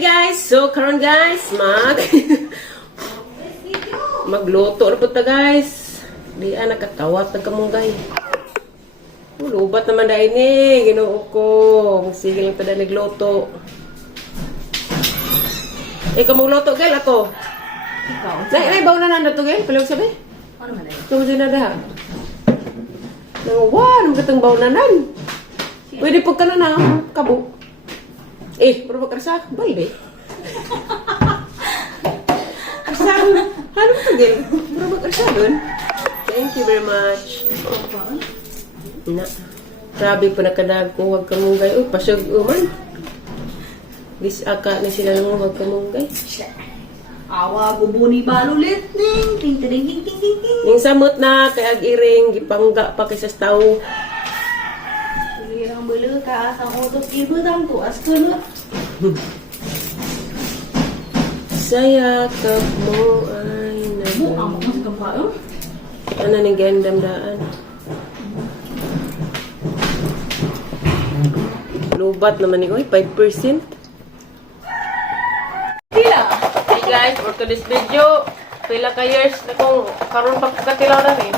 guys, so karon guys, magluto na po ta guys. Di nakakawat ng kamunggay. Lubat naman dahil ni, ginoo ko. Sige lang pa dahil nagluto. Ikaw magluto, gel, ako. Nay, bawa na nanda to, gel? Palang sabi? Ano man ay? Ito din na dah. Naman, magkatang bawa na nan. Pwede po ka na kabo. Puro magkarasa, balde. Karasa, ano mo to, gel? Puro magkarasa dun. Thank you very much. Na, grabe po nakadag ko, huwag kamunggay. Uy, pasyog man. Disaka na sila nung huwag kamunggay. Awa, gubuni balulit. Ting, ting, ting, ting, ting, ting, ting. Yung samot na, kay ag-iring, gipangga pa kay sa tao. Hirang bala ka, asang otos, ibutang tuas ko na. Sayakap mo ay Buang mo sa kabayo. ano ni gandamdaan. Lubat naman ni Koy, 5%. Tila. Hey guys, for today's video, pila ka years na kung karon pa katilaw na rin.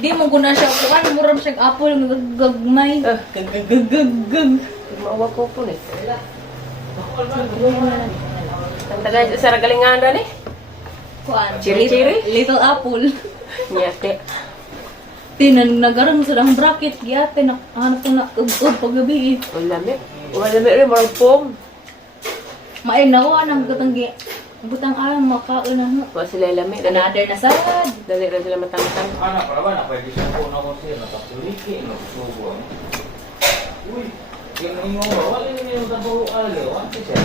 Di mo guna siya kuan, muram siyang apple, gagmay. Gag. Maawa ko po ni. Ang tagay sa ragalingan na ni. Kuan. Chiri-chiri? Little apple. Nyate. Tinan nagarang sa dang bracket giyate na hanap ko na ug paggabi. Wala mi. Wala mi rin marang pom. Maay nawa nang gutang butang alam makaon na. Wala sila lami. Another na sad. Dali rin sila matangtang. Anak para ba na pwede siya po na ko siya natapuliki no subo. Uy, yung inyo wala ni yung tabaw ali, wala siya.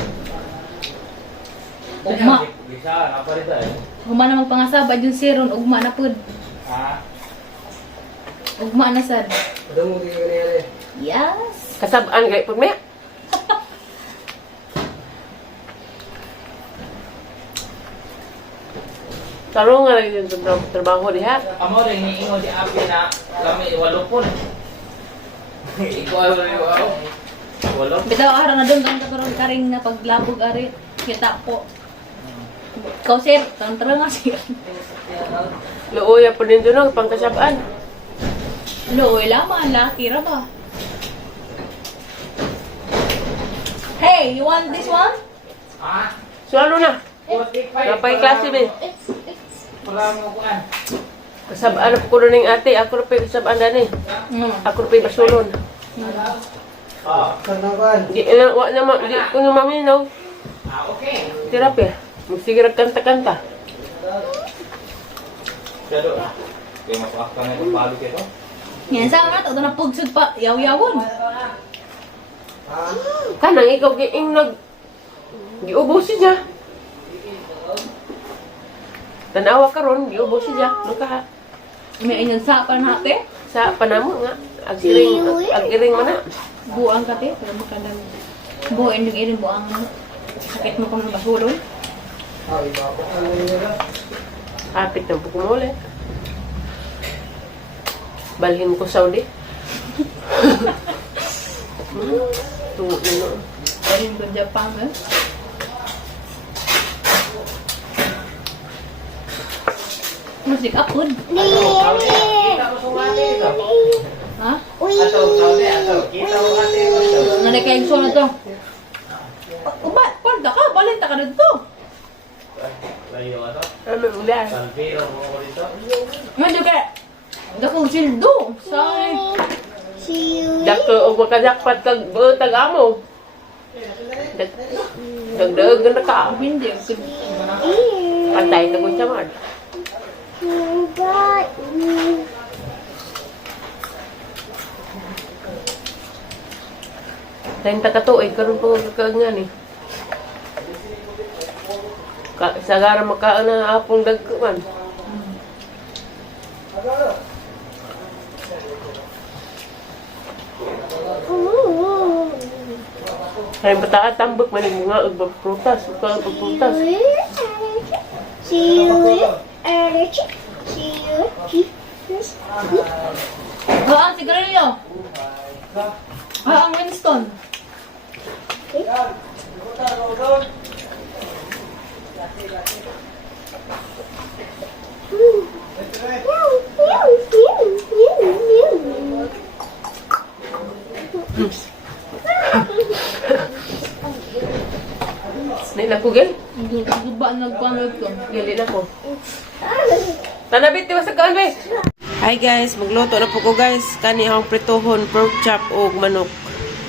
Ugma. Bisa na parita eh. Huma na magpangasabad yung seron ugma na pud. Ha? Ugma na sad. Yes. Kasabaan kay pud mi. Tarong nga lagi yung trabaho diha. Amo rin ni ingo di abi na kami walupon. Iko ay walo. Bitaw ara na doon kang karon karing na paglabog ari kita po. Kau sir, tantra nga sir. Luoy po din doon ang pangkasabaan. Loy laman, laki ra ba? Hey, you want this one? Ha? Swalo na. 45. Napay klase be. Para mo kuan. Kasabaan po ko ning ate. Ako ra pa kasabaan dani. Ako ra pa basulon. Ah, Di wa na ma di ko na maminaw. okay. Terapya. Sige ra kanta-kanta. Pero kaya mapakta na yung palo kito. Yan sa na to na pugsud pa yaw-yawon. Kanang ikaw giing giubos siya. Tanawa karon giubos siya. Maka May inyong sa pa na ate. sa panamo nga agiring man na. Buang ka te, pero makalang buin yung irin buang sakit mo kung basulon. Kapit na po kumuli. Balhin ko Saudi. Tungo na noon. Ayun ko Japan eh. Musik apod. Kita mo sumati dito. Ha? Ato, sabi, ato. Kita mo ate mo. Nanay so na to. Ubat, palda ka, balenta ka dito. Layo ato. Ano ulan? Salviro mo ko dito. Medyo ka. Dako sildo. Say. Dako og makajakpat kag buotag amo. Dagdag na ka. Hindi. Patay na ko siya man. Tayo takatuig karon po kag nga ni. Sagara makaan na apong dagkuman. Kaya bata tambok man yung mga prutas, prutas. Ang sigarilyo. Ang Winston. Hindi na ko, Gil. Guba nagpanod ko. Dili na ko. Tanabit, diba sa kaan, be? Hi guys, magluto na po ko guys. Kani akong pritohon, pork chop o manok.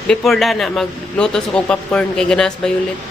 Before na magluto sa kong popcorn kay ganas violet.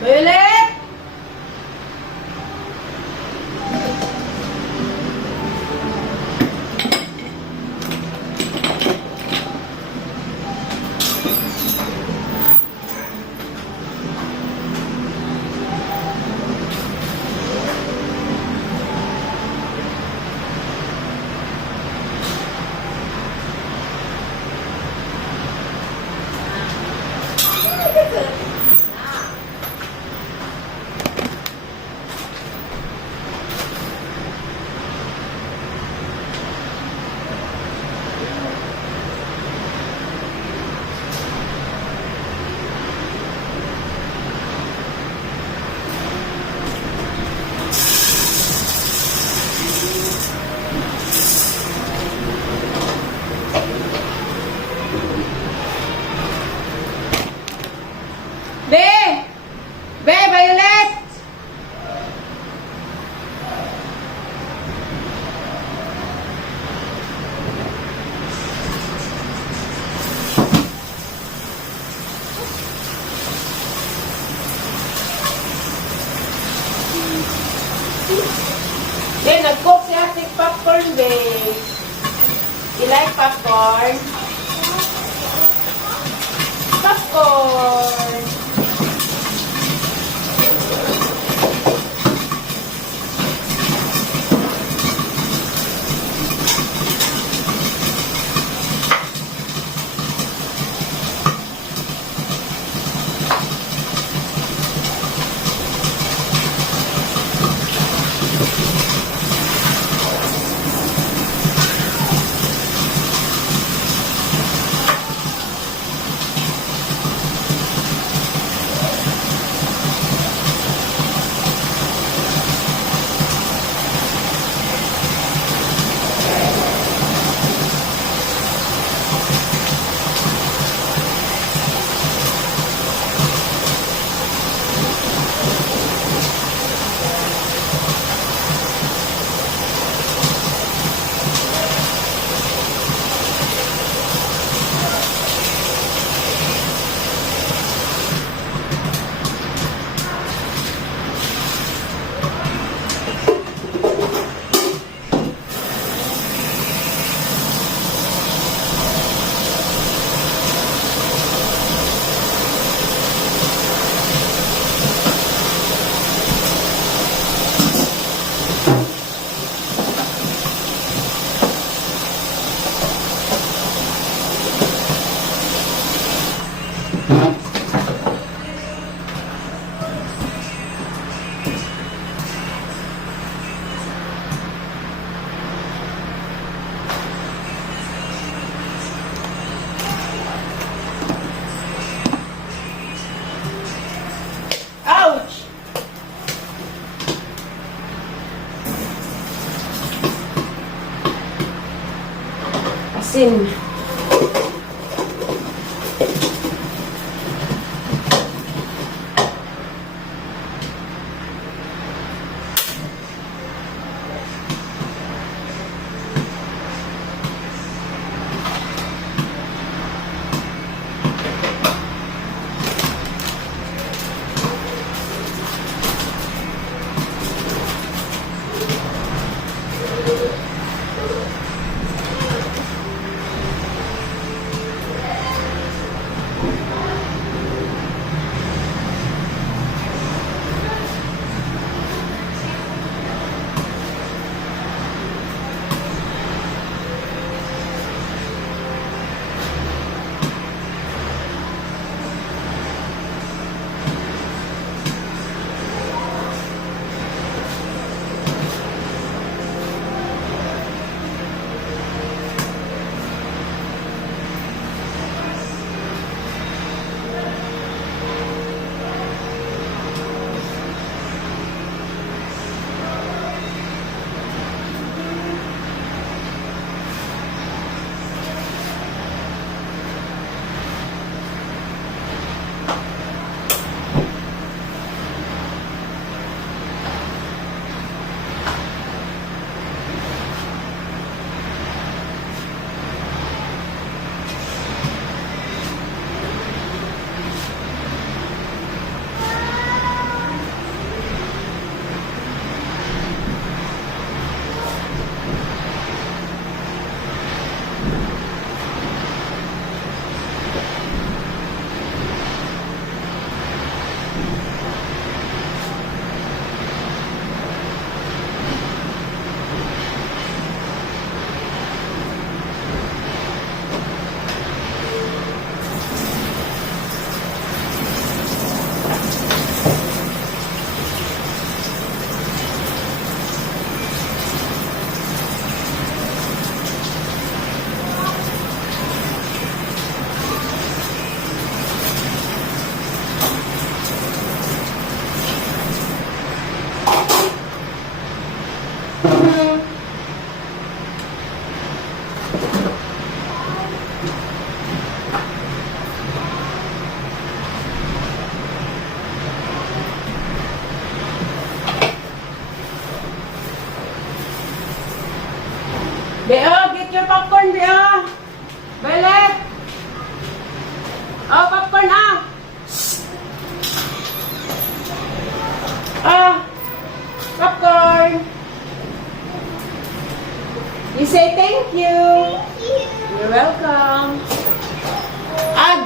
Violet! Be! Be, Violet! Be, nag-cook si Ate popcorn, be. You like popcorn? Popcorn! Ouch! Asin.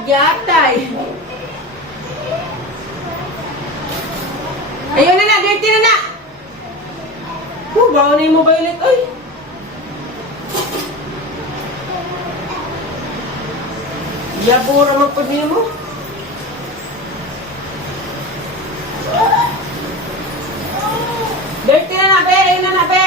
Yatay. Ayun na, dirty na. Bawa na yung mobile it. Ay. Yabura magpabili mo. Dirty na, be. Ayun na, be.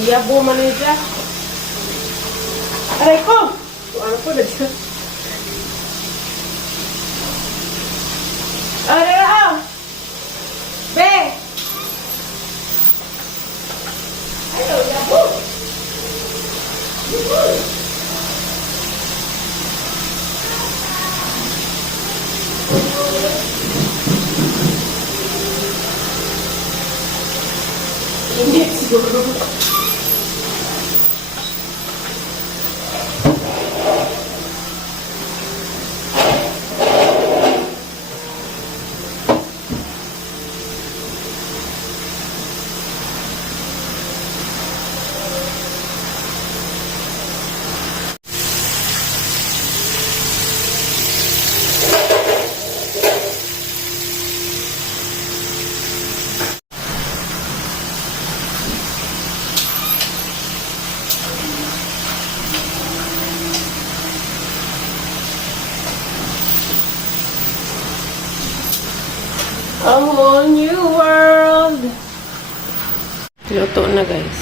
Diabo man yun siya. Aray ko! Ano po na siya? Aray ako! Be! Ayaw, diabo! Hindi siguro. A whole new world. Luto na guys.